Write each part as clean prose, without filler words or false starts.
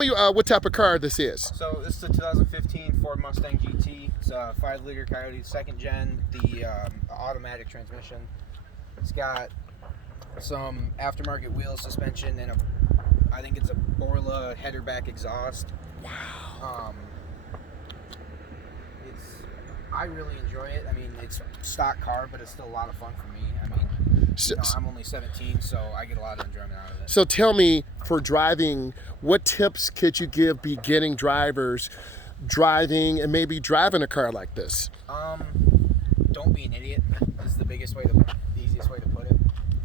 What type of car this is? So this is a 2015 Ford Mustang GT. It's a 5-liter Coyote, second gen, the automatic transmission. It's got some aftermarket wheel suspension and I think it's a Borla header back exhaust. Wow. I really enjoy it. I mean, it's a stock car, but it's still a lot of fun for me. I mean, I'm only 17, so I get a lot of enjoyment out of it. So tell me, for driving, what tips could you give beginning drivers driving and maybe driving a car like this? Don't be an idiot is the easiest way to put it.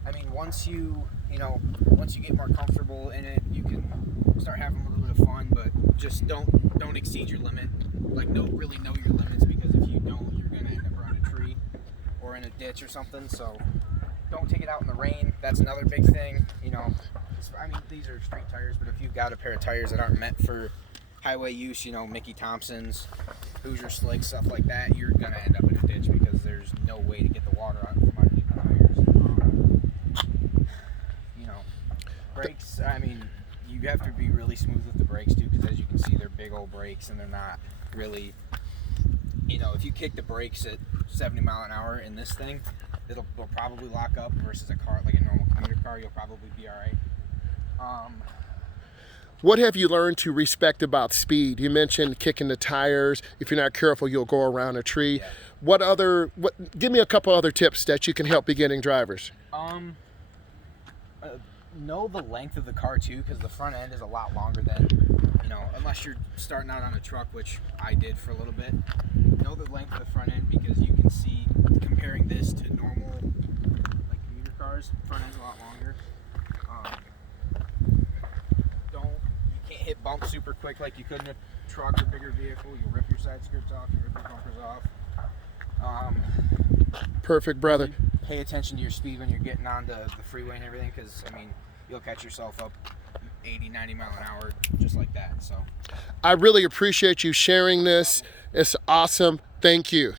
I mean, once you get more comfortable in it, you can start having a little bit of fun, but just don't exceed your limit. Like, really know your limits, because if you don't, you're gonna end up around a tree or in a ditch or something. So don't take it out in the rain. That's another big thing. I mean, these are street tires, but if you've got a pair of tires that aren't meant for highway use, Mickey Thompson's, Hoosier Slick, stuff like that, you're gonna end up in a ditch because there's no way to get the water out from underneath the tires. Brakes. I mean, you have to be really smooth with the brakes too, because as you can see, they're big old brakes and they're not really. If you kick the brakes at 70 mile an hour in this thing, it'll probably lock up, versus a car like a normal commuter car, you'll probably be all right. What have you learned to respect about speed? You mentioned kicking the tires. If you're not careful, you'll go around a tree. Yeah. Give me a couple other tips that you can help beginning drivers. Know the length of the car too, because the front end is a lot longer than, unless you're starting out on a truck, which I did for a little bit. Know the length of the front end, because you can see, comparing this to normal like commuter cars, front end's a lot longer. You can't hit bumps super quick like you could in a truck or bigger vehicle. You'll rip your side skirts off, you'll rip your bumpers off. Perfect, brother. Pay attention to your speed when you're getting onto the freeway and everything, because I mean, you'll catch yourself up 80, 90 mile an hour just like that. So I really appreciate you sharing this. It's awesome. Thank you.